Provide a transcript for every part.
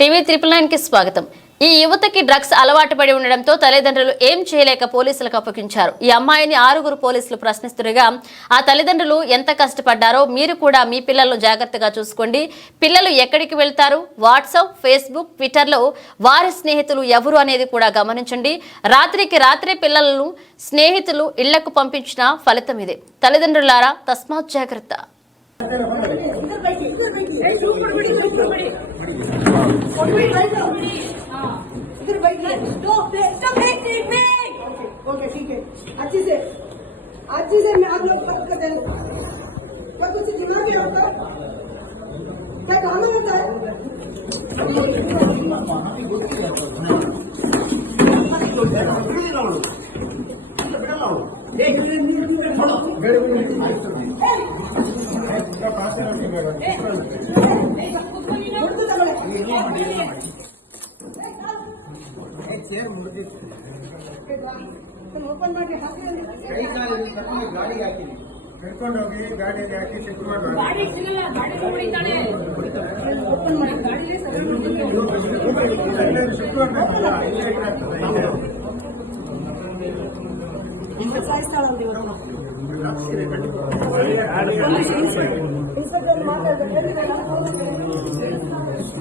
టీవీ 999 కి స్వాగతం. ఈ యువతకి డ్రగ్స్ అలవాటు పడి ఉండడంతో తల్లిదండ్రులు ఏం చేయలేక పోలీసులకు అప్పగించారు. ఈ అమ్మాయిని 6 పోలీసులు ప్రశ్నిస్తుండగా ఆ తల్లిదండ్రులు ఎంత కష్టపడ్డారో మీరు కూడా మీ పిల్లలను జాగ్రత్తగా చూసుకోండి. పిల్లలు ఎక్కడికి వెళ్తారు, వాట్సాప్, ఫేస్బుక్, ట్విట్టర్లో వారి స్నేహితులు ఎవరు అనేది కూడా గమనించండి. రాత్రికి రాత్రే పిల్లలను స్నేహితులు ఇళ్లకు పంపించిన ఫలితం ఇదే. తల్లిదండ్రులారా తస్మాత్ జాగ్రత్త. ओके ठीक है, अच्छी से मैं आप लोग फर्क कर देना। क्या कुछ दिमाग में होता है, क्या काम होता है? कई साल गाड़ी हाकि कर्ಕೊಂಡು ಹೋಗಿ ಗಾಡಿಗೆ ಹಾಕಿ ಚೆಕ್ ಮಾಡಿ ಗಾಡಿ ಸಿಗಲ್ಲ, ಗಾಡಿ ಹೊಡಿತಾನೆ ಓಪನ್ ಮಾಡಿ ಗಾಡಿಗೆ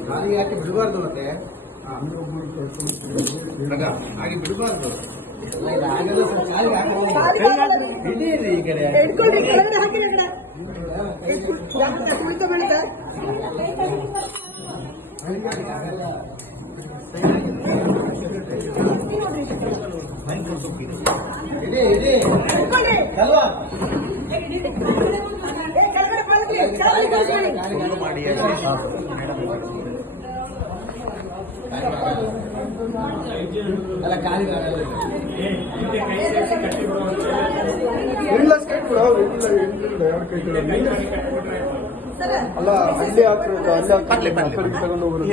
ಗಾಡಿ ಹಾಕಿ ಬಿಡಬಾರ್ದು. ಮತ್ತೆ ಹಾಗೆ ಬಿಡಬಾರ್ದು. ಅಲ್ಲ ಖಾಲಿ ಅಲ್ಲ ಅಲ್ಲಿ ತಗೊಂಡು ಹೋಗೋದು.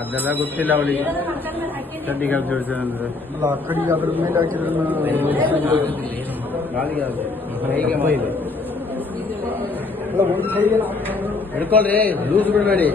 ಅದೆಲ್ಲ ಗೊತ್ತಿಲ್ಲ ಅವಳಿಗೆ. ಚಡ್ಡಿಗೆ ಹಾಕಿ ಜೋಡಿಸಿದ್ರೆ ಅಲ್ಲ ಆ ಕಡೆಗೆ ಅದ್ರ ಮೇಲೆ ಹಾಕಿದ್ರೆ ಗಾಳಿಗೆ ಹಿಡ್ಕೊಳ್ರಿ, ಲೂಸ್ ಬಿಡಬೇಡಿ.